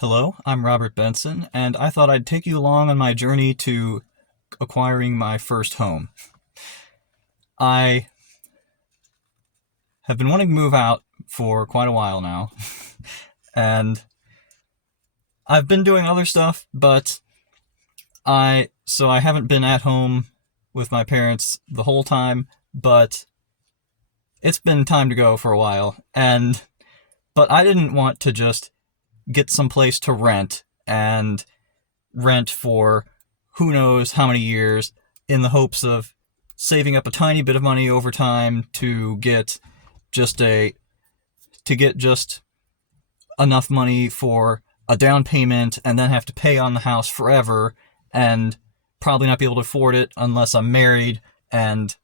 Hello, I'm Robert Benson, and I thought I'd take you along on my journey to acquiring my first home. I have been wanting to move out for quite a while now, and I've been doing other stuff, but I haven't been at home with my parents the whole time, but it's been time to go for a while, but I didn't want to just get some place to rent and rent for who knows how many years in the hopes of saving up a tiny bit of money over time just a to get just enough money for a down payment and then have to pay on the house forever and probably not be able to afford it unless I'm married and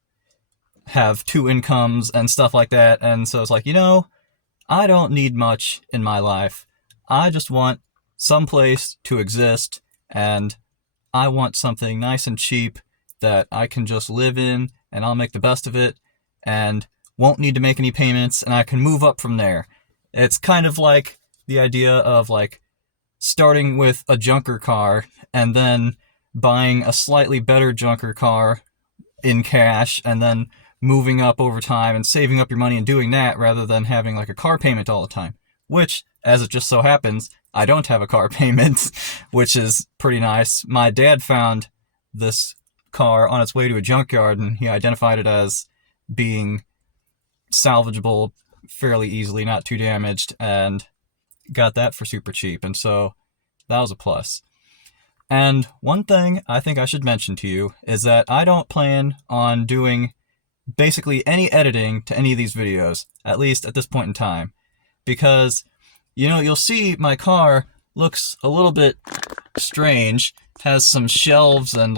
have two incomes and stuff like that. And so it's like, I don't need much in my life. I just want some place to exist, and I want something nice and cheap that I can just live in, and I'll make the best of it, and won't need to make any payments, and I can move up from there. It's kind of like the idea of starting with a junker car and then buying a slightly better junker car in cash and then moving up over time and saving up your money and doing that rather than having a car payment all the time. Which, as it just so happens, I don't have a car payment, which is pretty nice. My dad found this car on its way to a junkyard, and he identified it as being salvageable fairly easily, not too damaged, and got that for super cheap, and so that was a plus. And one thing I think I should mention to you is that I don't plan on doing basically any editing to any of these videos, at least at this point in time, because you'll see my car looks a little bit strange, has some shelves and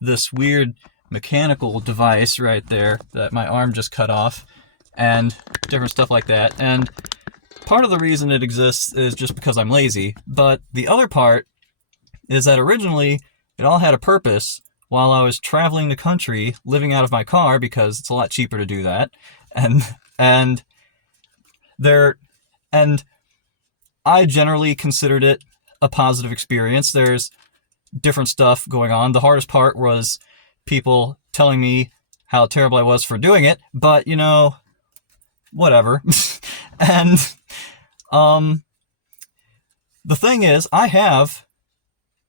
this weird mechanical device right there that my arm just cut off and different stuff like that. And part of the reason it exists is just because I'm lazy, but the other part is that originally it all had a purpose while I was traveling the country living out of my car, because it's a lot cheaper to do that. And I generally considered it a positive experience. There's different stuff going on. The hardest part was people telling me how terrible I was for doing it, but whatever. And the thing is, I have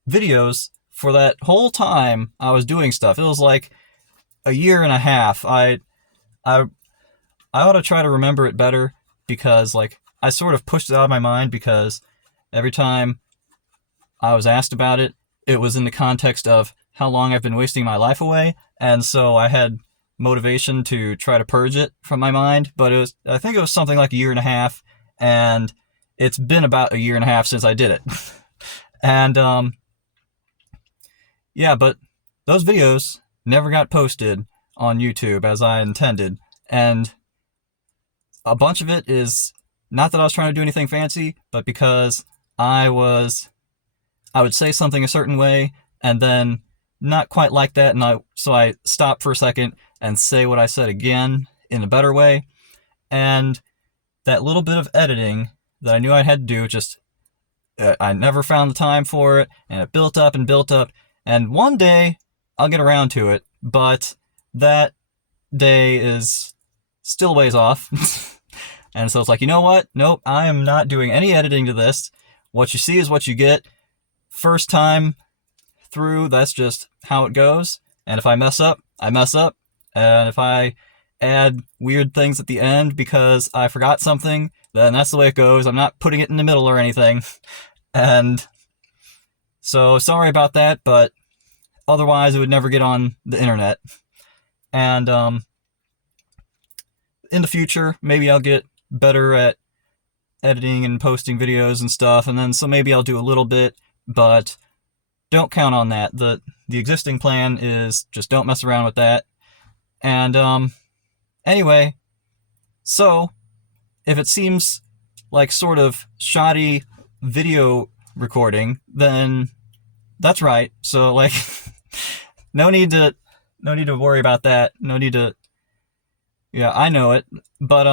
videos for that whole time I was doing stuff. It was like a year and a half. I ought to try to remember it better, because I sort of pushed it out of my mind, because every time I was asked about it, it was in the context of how long I've been wasting my life away, and so I had motivation to try to purge it from my mind. But I think it was something like a year and a half, and it's been about a year and a half since I did it. And yeah, but those videos never got posted on YouTube as I intended, and a bunch of it is not that I was trying to do anything fancy, but because I would say something a certain way and then not quite like that, so I stopped for a second and say what I said again in a better way. And that little bit of editing that I knew I had to do, I never found the time for it, and it built up and built up, and one day I'll get around to it, but that day is still ways off. And so it's like, you know what? Nope, I am not doing any editing to this. What you see is what you get. First time through, that's just how it goes. And if I mess up, I mess up. And if I add weird things at the end because I forgot something, then that's the way it goes. I'm not putting it in the middle or anything. And so sorry about that, but otherwise it would never get on the internet. And in the future, maybe I'll get better at editing and posting videos and stuff, and then so maybe I'll do a little bit, but don't count on that. The existing plan is just don't mess around with that. And anyway, so if it seems like sort of shoddy video recording, then that's right. So no need to worry about that. No need to. Yeah, I know it, but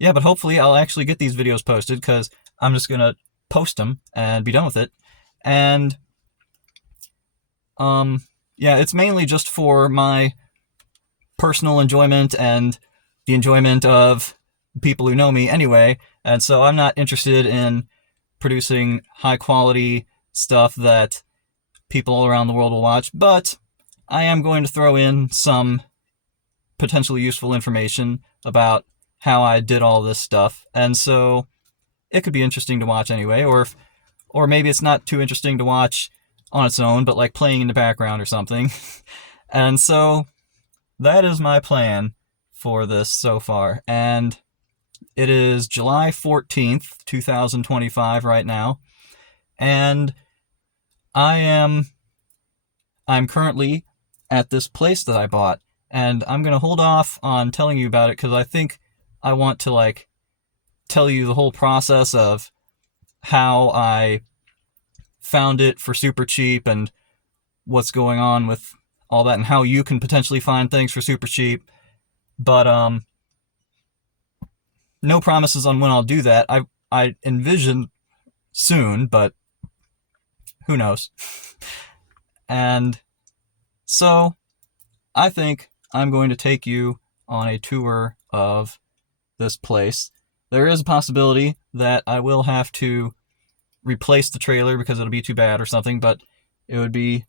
yeah, but hopefully I'll actually get these videos posted, because I'm just gonna post them and be done with it. And yeah, it's mainly just for my personal enjoyment and the enjoyment of people who know me anyway. And so I'm not interested in producing high quality stuff that people all around the world will watch, but I am going to throw in some potentially useful information about how I did all this stuff. And so it could be interesting to watch anyway, or maybe it's not too interesting to watch on its own, but like playing in the background or something. And so that is my plan for this so far. And it is July 14th, 2025 right now. And I'm currently at this place that I bought, and I'm going to hold off on telling you about it because I think I want to like tell you the whole process of how I found it for super cheap and what's going on with all that and how you can potentially find things for super cheap. But no promises on when I'll do that. I envision soon, but who knows. And so I think I'm going to take you on a tour of this place. There is a possibility that I will have to replace the trailer because it'll be too bad or something, but it would be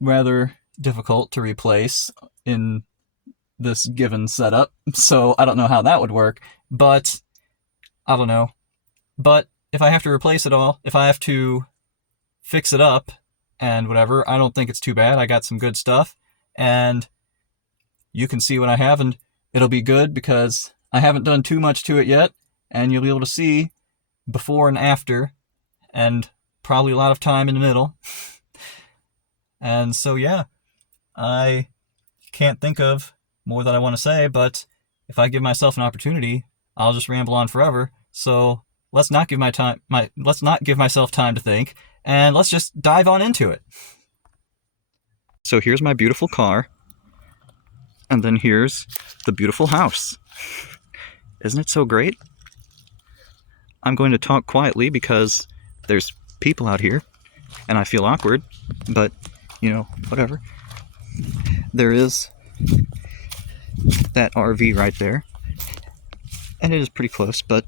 rather difficult to replace in this given setup. So I don't know how that would work, but I don't know. But if I have to replace it all, if I have to fix it up and whatever, I don't think it's too bad. I got some good stuff, and you can see what I have, and it'll be good because I haven't done too much to it yet, and you'll be able to see before and after, and probably a lot of time in the middle. And so yeah, I can't think of more that I want to say, but if I give myself an opportunity, I'll just ramble on forever. So let's not give myself time to think, and let's just dive on into it. So here's my beautiful car, and then here's the beautiful house. Isn't it so great? I'm going to talk quietly because there's people out here, and I feel awkward, but, you know, whatever. There is that RV right there, and it is pretty close, but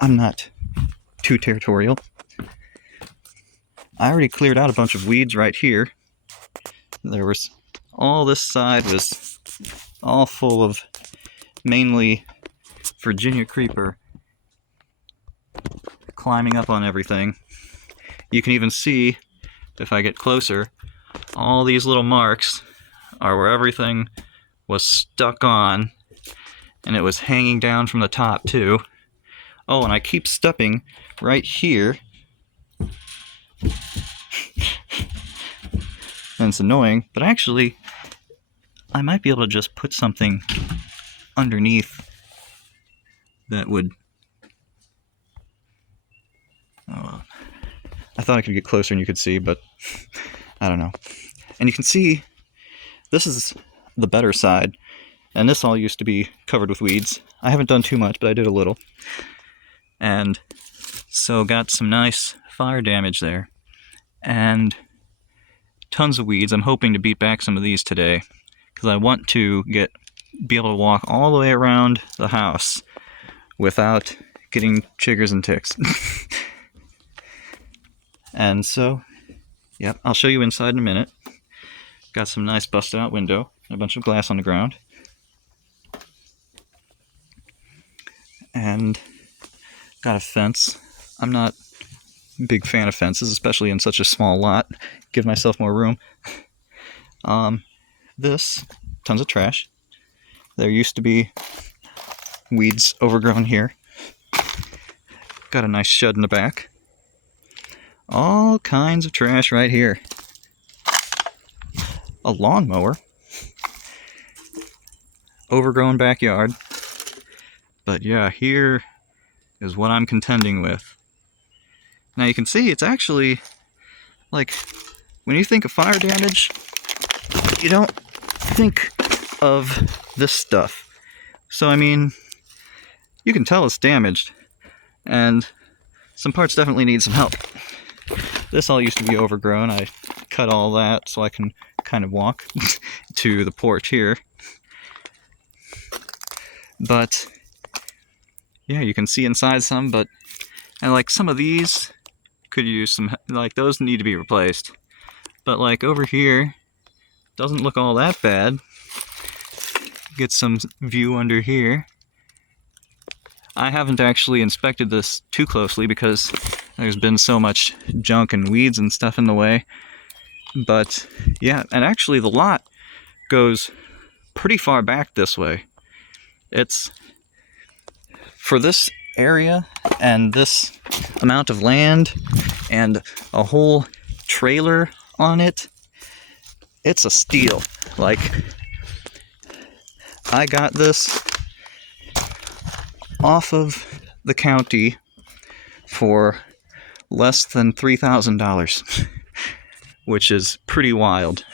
I'm not too territorial. I already cleared out a bunch of weeds right here. There was all this side was all full of mainly Virginia creeper climbing up on everything. You can even see, if I get closer, all these little marks are where everything was stuck on, and it was hanging down from the top too. Oh, and I keep stepping right here. And it's annoying, but actually, I might be able to just put something underneath that would... Oh, I thought I could get closer and you could see, but I don't know. And you can see, this is the better side, and this all used to be covered with weeds. I haven't done too much, but I did a little. And so got some nice fire damage there. And tons of weeds. I'm hoping to beat back some of these today, because I want to be able to walk all the way around the house without getting chiggers and ticks. And so, yep, I'll show you inside in a minute. Got some nice busted out window, and a bunch of glass on the ground. And got a fence. I'm not a big fan of fences, especially in such a small lot. Give myself more room. This, tons of trash. There used to be weeds overgrown here. Got a nice shed in the back. All kinds of trash right here. A lawnmower. Overgrown backyard. But yeah, here is what I'm contending with. Now you can see it's actually, like, when you think of fire damage, you don't think of this stuff. So I mean, you can tell it's damaged, and some parts definitely need some help. This all used to be overgrown. I cut all that so I can kind of walk to the porch here. But yeah, you can see inside some, and like some of these could use some, like those need to be replaced. But like over here, doesn't look all that bad. Get some view under here. I haven't actually inspected this too closely because there's been so much junk and weeds and stuff in the way. But yeah, and actually the lot goes pretty far back this way. It's, for this area and this amount of land and a whole trailer on it, it's a steal. Like, I got this off of the county for less than $3,000, which is pretty wild.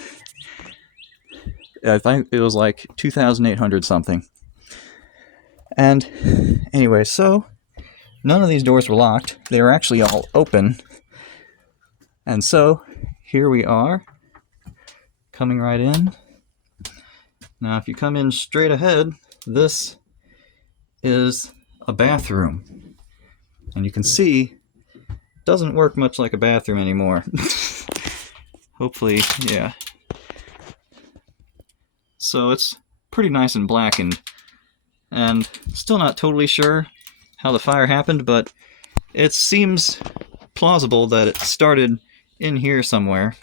I think it was like 2,800 something. And anyway, so none of these doors were locked. They were actually all open. And so here we are, coming right in. Now, if you come in straight ahead, this is a bathroom. And you can see, it doesn't work much like a bathroom anymore. Hopefully, yeah. So it's pretty nice and blackened. And still not totally sure how the fire happened, but it seems plausible that it started in here somewhere.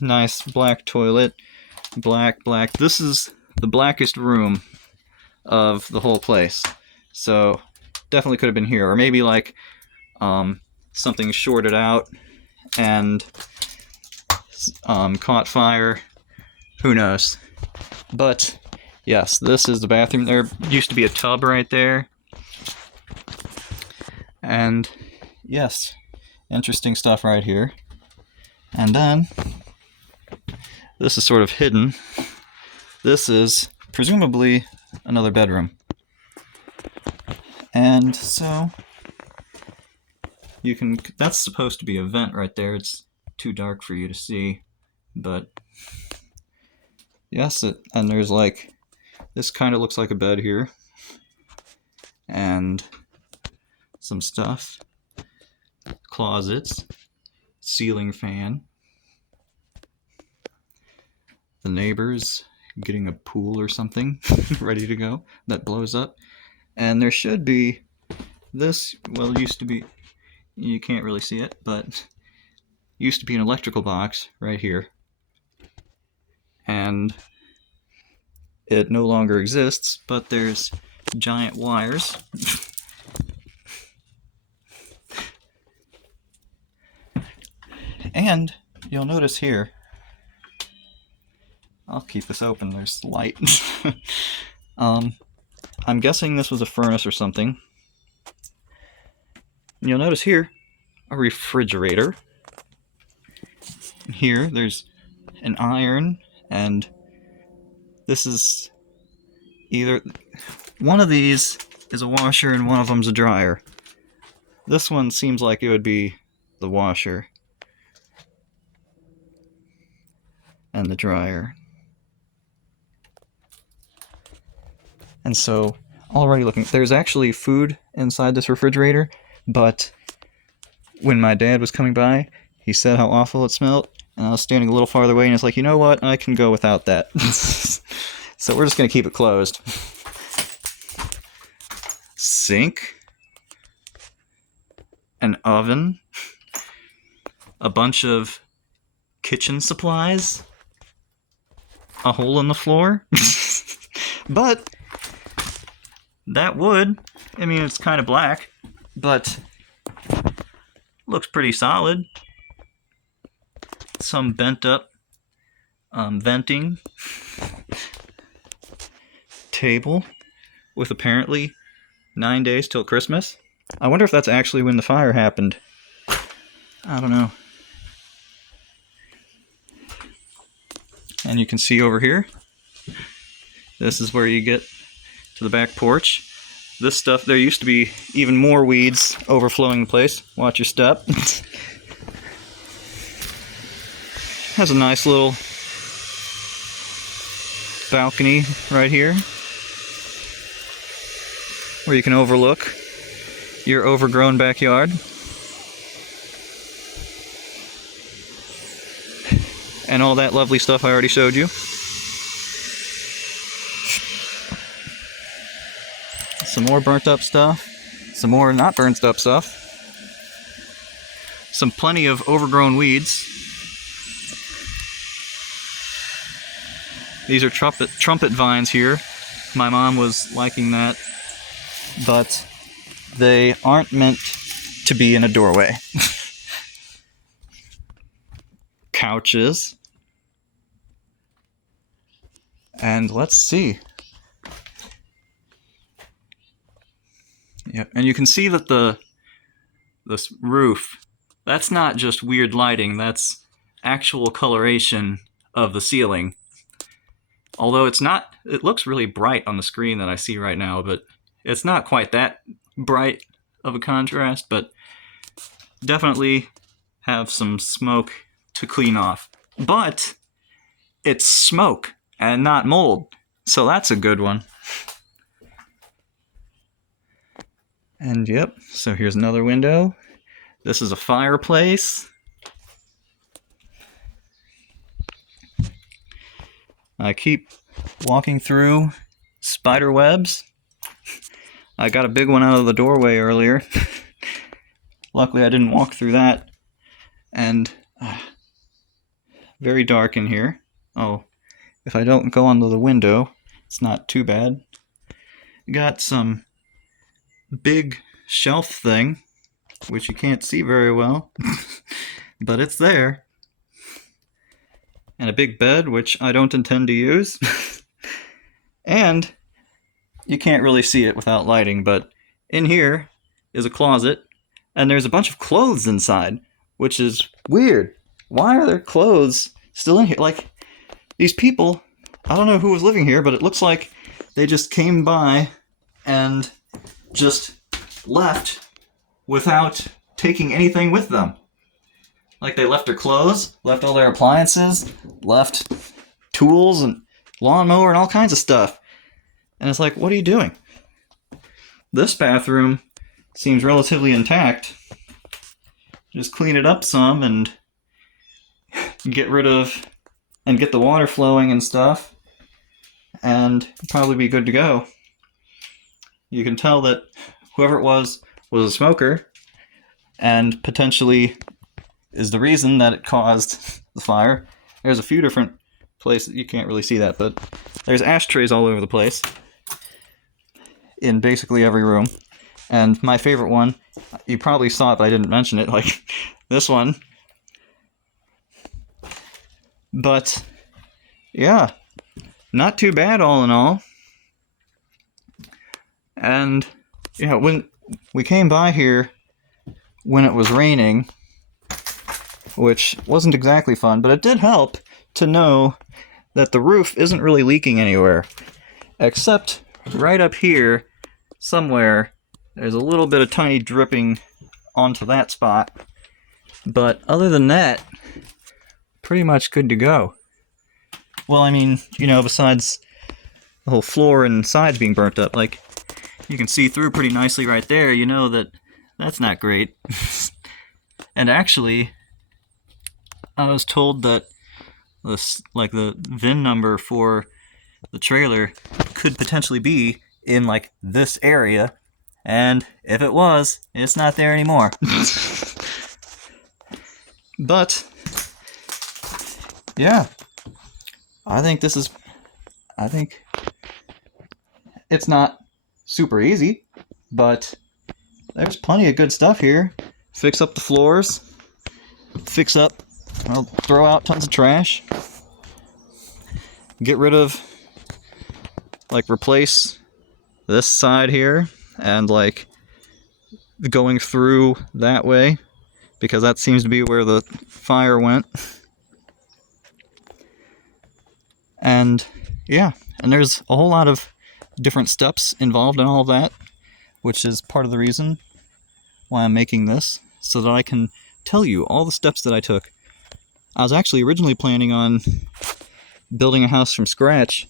Nice black toilet. Black. This is the blackest room of the whole place. So definitely could have been here. Or maybe like something shorted out and caught fire. Who knows? But yes, this is the bathroom. There used to be a tub right there. And yes, interesting stuff right here. And then this is sort of hidden. This is presumably another bedroom. And so you can, that's supposed to be a vent right there. It's too dark for you to see, but yes, and there's like, this kind of looks like a bed here. And some stuff. Closets. Ceiling fan. The neighbors getting a pool or something ready to go that blows up. And there should be this, well, it used to be, you can't really see it, but used to be an electrical box right here. And it no longer exists, but there's giant wires. And you'll notice here, I'll keep this open, there's light. I'm guessing this was a furnace or something. And you'll notice here, a refrigerator. Here, there's an iron, and this is either, one of these is a washer and one of them's a dryer. This one seems like it would be the washer and the dryer. And so, already looking, there's actually food inside this refrigerator, but when my dad was coming by, he said how awful it smelled, and I was standing a little farther away, and it's like, you know what, I can go without that. So we're just going to keep it closed. Sink. An oven. A bunch of kitchen supplies. A hole in the floor. But that wood, I mean, it's kind of black, but looks pretty solid. Some bent up venting. Table with apparently 9 days till Christmas. I wonder if that's actually when the fire happened. I don't know. And you can see over here, this is where you get to the back porch. this stuff, there used to be even more weeds overflowing the place. Watch your step. Has a nice little balcony right here where you can overlook your overgrown backyard. And all that lovely stuff I already showed you. Some more burnt up stuff. Some more not burnt up stuff. Some plenty of overgrown weeds. These are trumpet vines here. My mom was liking that. But they aren't meant to be in a doorway. Couches. And let's see. Yep, and you can see that this roof, that's not just weird lighting, that's actual coloration of the ceiling. Although it's not, it looks really bright on the screen that I see right now, but it's not quite that bright of a contrast, but definitely have some smoke to clean off. But it's smoke and not mold, so that's a good one. And yep, so here's another window. This is a fireplace. I keep walking through spider webs. I got a big one out of the doorway earlier. Luckily I didn't walk through that. And very dark in here. Oh, if I don't go onto the window, it's not too bad. Got some big shelf thing, which you can't see very well, but it's there. And a big bed, which I don't intend to use. And you can't really see it without lighting, but in here is a closet, and there's a bunch of clothes inside, which is weird. Why are there clothes still in here? Like, these people, I don't know who was living here, but it looks like they just came by and just left without taking anything with them. Like, they left their clothes, left all their appliances, left tools and lawnmower and all kinds of stuff. And it's like, what are you doing? This bathroom seems relatively intact. Just clean it up some and get rid of and get the water flowing and stuff, and probably be good to go. You can tell that whoever it was a smoker, and potentially is the reason that it caused the fire. There's a few different places, you can't really see that, but there's ashtrays all over the place in basically every room. And my favorite one, you probably saw it but I didn't mention it, like this one. But yeah, not too bad all in all. And yeah, when we came by here when it was raining, which wasn't exactly fun, but it did help to know that the roof isn't really leaking anywhere, except right up here somewhere there's a little bit of tiny dripping onto that spot. But other than that, pretty much good to go. Well, I mean, you know, besides the whole floor and sides being burnt up, like, you can see through pretty nicely right there, you know that that's not great. And actually, I was told that this, like, the VIN number for the trailer could potentially be in, like, this area, and if it was, it's not there anymore. But yeah, I think it's not super easy, but there's plenty of good stuff here. Fix up the floors, throw out tons of trash, get rid of, like, replace this side here, and, like, going through that way, because that seems to be where the fire went. And yeah, and there's a whole lot of different steps involved in all of that. which is part of the reason why I'm making this, so that I can tell you all the steps that I took. I was actually originally planning on building a house from scratch,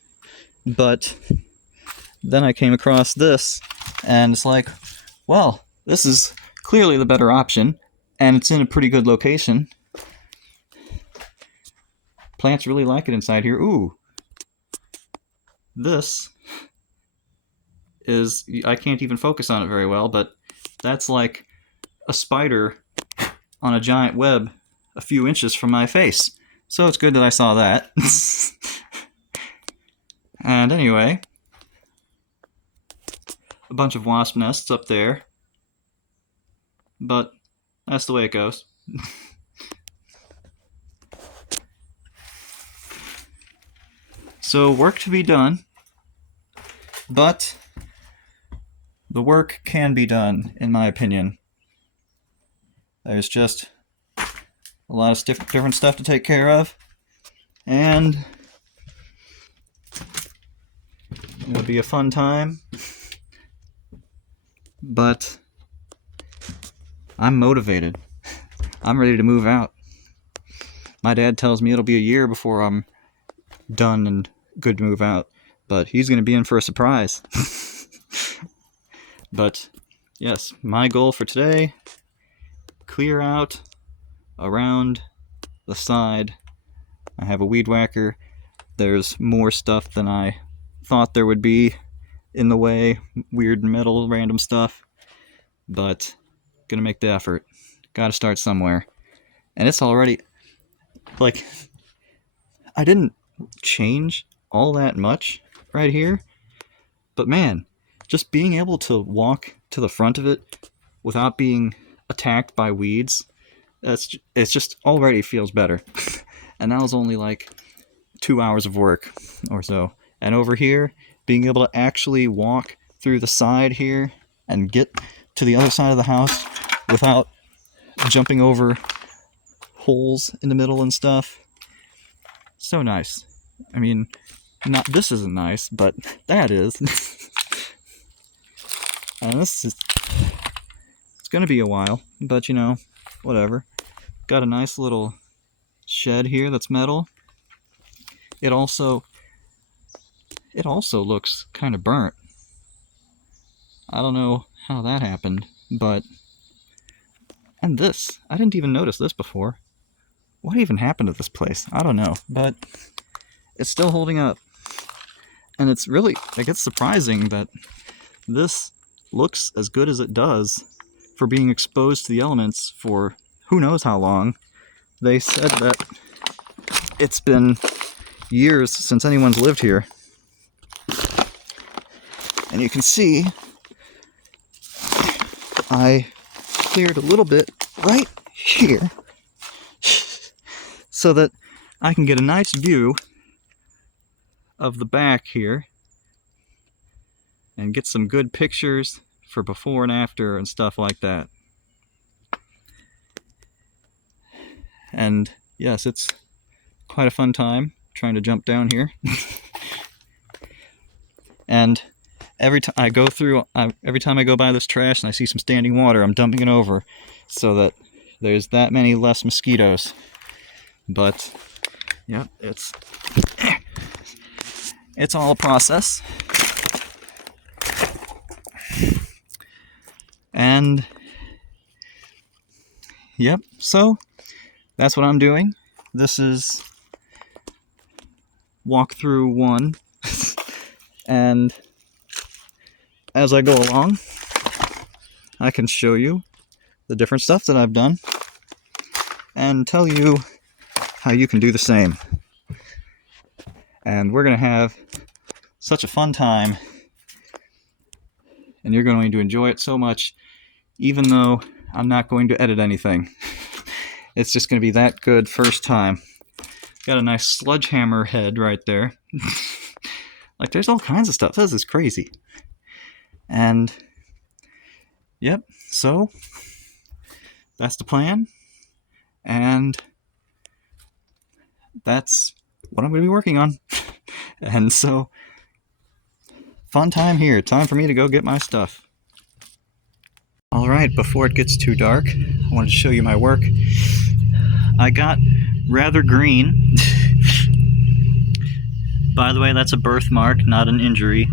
but then I came across this, and it's like, well, this is clearly the better option, and it's in a pretty good location. Plants really like it inside here. Ooh. This is, I can't even focus on it very well, but that's like a spider on a giant web a few inches from my face. So it's good that I saw that. And anyway, a bunch of wasp nests up there, but that's the way it goes. So work to be done, but the work can be done, in my opinion. There's just a lot of different stuff to take care of, and it'll be a fun time, but I'm motivated. I'm ready to move out. My dad tells me it'll be a year before I'm done and good to move out, but he's going to be in for a surprise. But yes, my goal for today, clear out around the side. I have a weed whacker. There's more stuff than I thought there would be in the way, weird metal random stuff, but gonna make the effort. Gotta start somewhere. And it's already, like, I didn't change all that much right here, but man, just being able to walk to the front of it without being attacked by weeds, it's just already feels better. And that was only like 2 hours of work or so. And over here, being able to actually walk through the side here and get to the other side of the house without jumping over holes in the middle and stuff. So nice. I mean, not this isn't nice, but that is. And this is, it's gonna be a while, but you know, whatever. Got a nice little shed here that's metal. It also looks kind of burnt. I don't know how that happened, but, and this, I didn't even notice this before. What even happened to this place? I don't know, but it's still holding up. And it's really, like, it's surprising that this looks as good as it does for being exposed to the elements for who knows how long. They said that it's been years since anyone's lived here. And you can see I cleared a little bit right here so that I can get a nice view of the back here and get some good pictures for before and after and stuff like that. And yes, it's quite a fun time trying to jump down here. And every time I go by this trash and I see some standing water, I'm dumping it over so that there's that many less mosquitoes. But yeah, it's all a process. And yep, so that's what I'm doing. This is walkthrough 1. And as I go along, I can show you the different stuff that I've done and tell you how you can do the same. And we're going to have such a fun time, and you're going to enjoy it so much, even though I'm not going to edit anything. It's just going to be that good first time. Got a nice sledgehammer head right there. Like, there's all kinds of stuff. This is crazy. And yep, so that's the plan, and that's what I'm going to be working on. And so, fun time here. Time for me to go get my stuff. Alright, before it gets too dark, I wanted to show you my work. I got rather green. By the way, that's a birthmark, not an injury.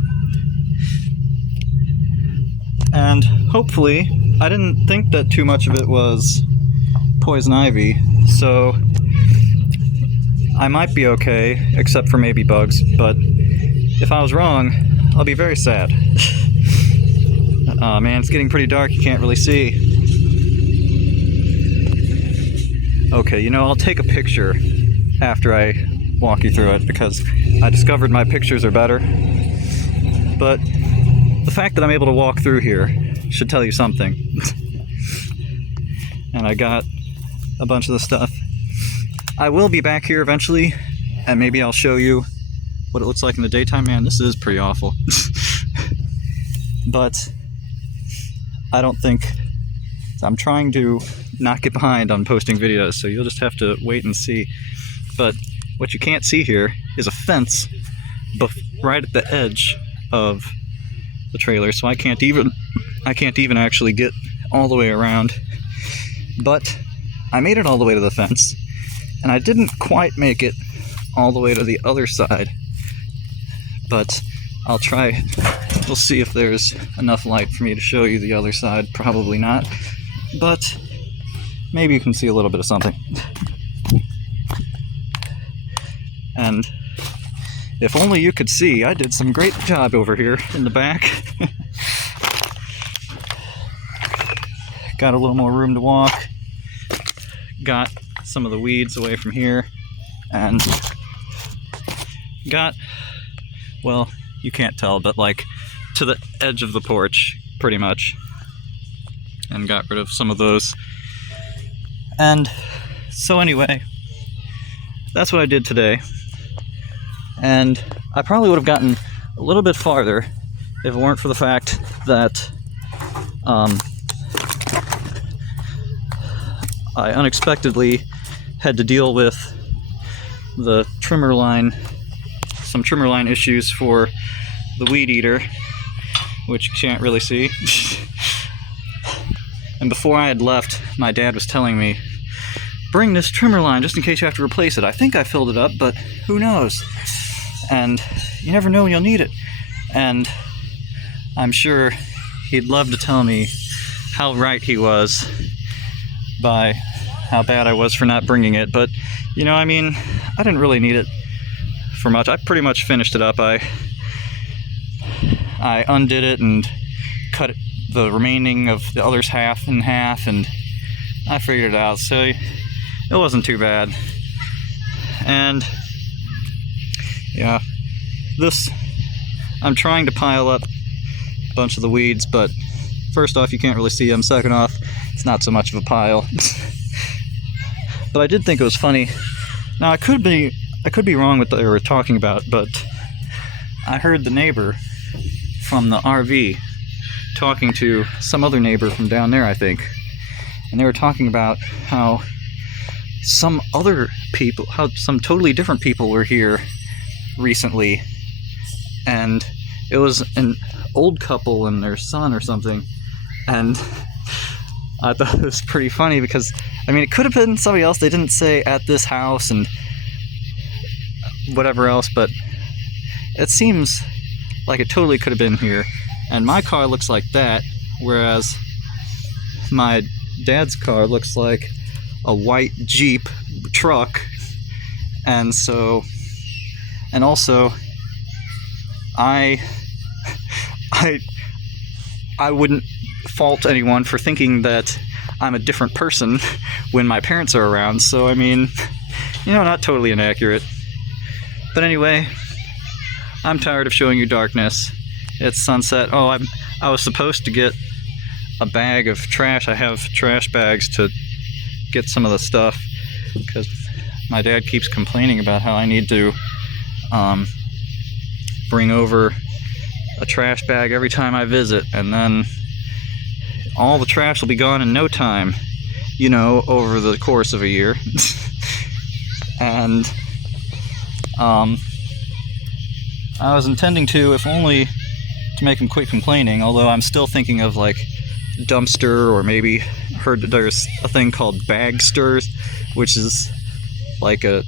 And hopefully, I didn't think that too much of it was poison ivy, so I might be okay, except for maybe bugs, but if I was wrong, I'll be very sad. Aw, man, it's getting pretty dark, you can't really see. Okay, you know, I'll take a picture after I walk you through it, because I discovered my pictures are better. But the fact that I'm able to walk through here should tell you something. And I got a bunch of the stuff. I will be back here eventually, and maybe I'll show you what it looks like in the daytime. Man, this is pretty awful. But I don't think... I'm trying to not get behind on posting videos, so you'll just have to wait and see. But what you can't see here is a fence right at the edge of the trailer, so I can't even actually get all the way around. But I made it all the way to the fence, and I didn't quite make it all the way to the other side. But I'll try. We'll see if there's enough light for me to show you the other side. Probably not, but maybe you can see a little bit of something. And if only you could see, I did some great job over here in the back. Got a little more room to walk. Got some of the weeds away from here. And got, well, you can't tell, but like to the edge of the porch, pretty much. And got rid of some of those. And so anyway, that's what I did today. And I probably would have gotten a little bit farther if it weren't for the fact that I unexpectedly had to deal with the trimmer line, some trimmer line issues for the weed eater, which you can't really see. And before I had left, my dad was telling me, bring this trimmer line just in case you have to replace it. I think I filled it up, but who knows? And you never know when you'll need it. And I'm sure he'd love to tell me how right he was by how bad I was for not bringing it. But, you know, I mean, I didn't really need it for much. I pretty much finished it up. I undid it and cut the remaining of the other's half in half, and I figured it out. So it wasn't too bad. And yeah, I'm trying to pile up a bunch of the weeds, but first off, you can't really see them. Second off, it's not so much of a pile. But I did think it was funny. Now I could be wrong with what they were talking about, but I heard the neighbor from the RV talking to some other neighbor from down there, I think, and they were talking about how some totally different people were here recently, and it was an old couple and their son or something. And I thought it was pretty funny because, I mean, it could have been somebody else. They didn't say at this house and whatever else, but it seems like it totally could have been here. And my car looks like that, whereas my dad's car looks like a white Jeep truck. And so, and also, I wouldn't fault anyone for thinking that I'm a different person when my parents are around. So, I mean, you know, not totally inaccurate. But anyway, I'm tired of showing you darkness. It's sunset. Oh, I was supposed to get a bag of trash. I have trash bags to get some of the stuff, because my dad keeps complaining about how I need to bring over a trash bag every time I visit, and then all the trash will be gone in no time, you know, over the course of a year. And I was intending to, if only to make him quit complaining, although I'm still thinking of like dumpster, or maybe heard that there's a thing called bagsters, which is like a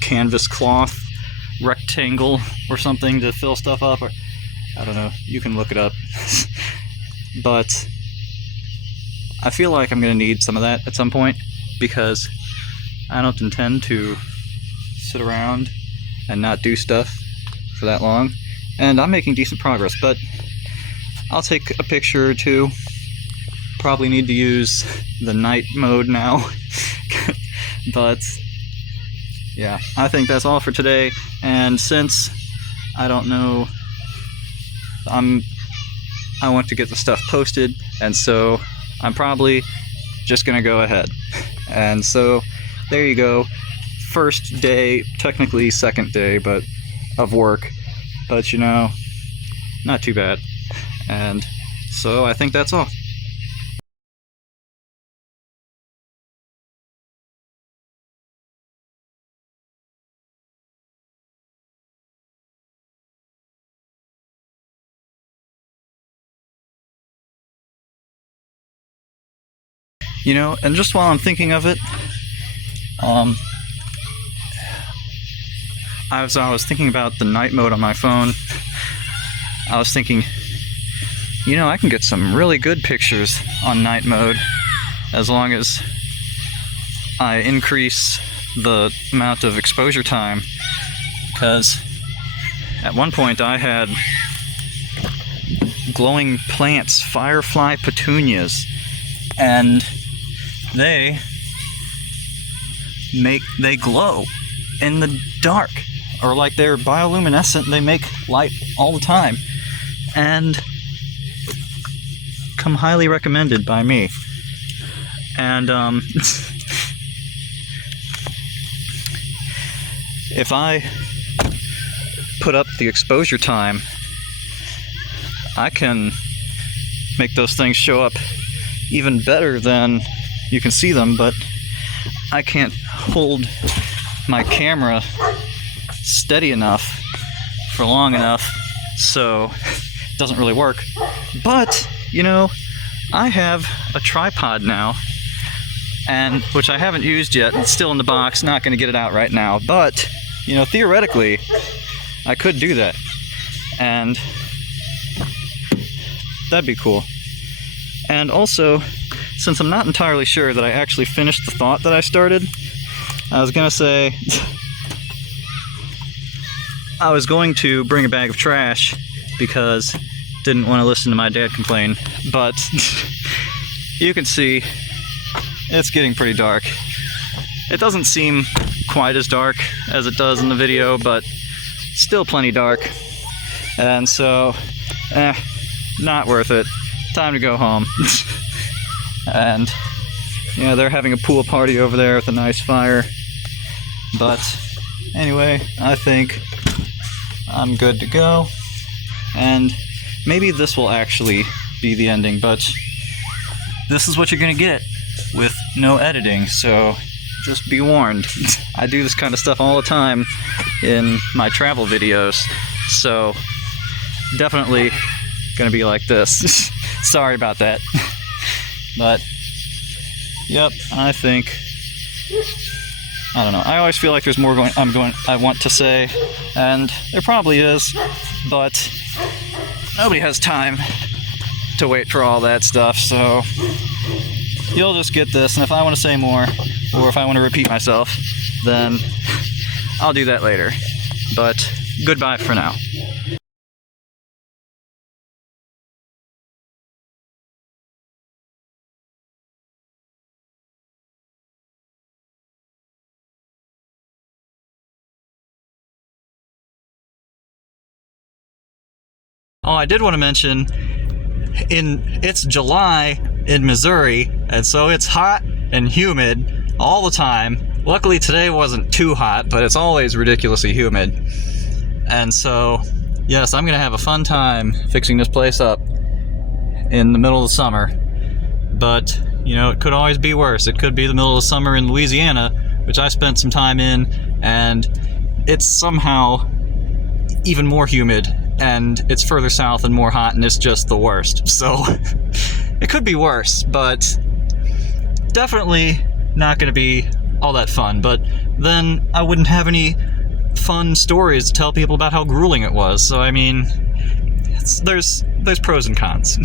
canvas cloth rectangle or something to fill stuff up, or I don't know, you can look it up. But I feel like I'm gonna need some of that at some point, because I don't intend to sit around and not do stuff for that long, and I'm making decent progress, but I'll take a picture or two. Probably need to use the night mode now. But yeah, I think that's all for today, and since I don't know, I want to get the stuff posted, and so I'm probably just gonna go ahead. And so there you go, first day, technically second day, but of work, but you know, not too bad. And so I think that's all. You know, and just while I'm thinking of it, as I was thinking about the night mode on my phone, I was thinking, you know, I can get some really good pictures on night mode as long as I increase the amount of exposure time, because at one point I had glowing plants, firefly petunias, and they glow in the dark, or like they're bioluminescent, they make light all the time, and come highly recommended by me. And if I put up the exposure time, I can make those things show up even better than you can see them, but I can't hold my camera steady enough for long enough, so it doesn't really work. But, you know, I have a tripod now, and which I haven't used yet. It's still in the box, not going to get it out right now, but, you know, theoretically, I could do that, and that'd be cool. And also, since I'm not entirely sure that I actually finished the thought that I started, I was gonna say, I was going to bring a bag of trash because didn't want to listen to my dad complain, but you can see it's getting pretty dark. It doesn't seem quite as dark as it does in the video, but still plenty dark. And so, not worth it. Time to go home. And yeah, they're having a pool party over there with a nice fire. But anyway, I think I'm good to go. And maybe this will actually be the ending, but this is what you're gonna get with no editing, so just be warned. I do this kind of stuff all the time in my travel videos, so definitely gonna be like this. Sorry about that. But yep, I think, I don't know, I always feel like there's more I want to say, and there probably is, but nobody has time to wait for all that stuff, so you'll just get this, and if I want to say more, or if I want to repeat myself, then I'll do that later. But goodbye for now. Oh, I did want to mention, it's July in Missouri, and so it's hot and humid all the time. Luckily today wasn't too hot, but it's always ridiculously humid. And so, yes, I'm gonna have a fun time fixing this place up in the middle of the summer. But, you know, it could always be worse. It could be the middle of summer in Louisiana, which I spent some time in, and it's somehow even more humid and it's further south and more hot, and it's just the worst. So it could be worse, but definitely not going to be all that fun. But then I wouldn't have any fun stories to tell people about how grueling it was. So I mean, there's pros and cons.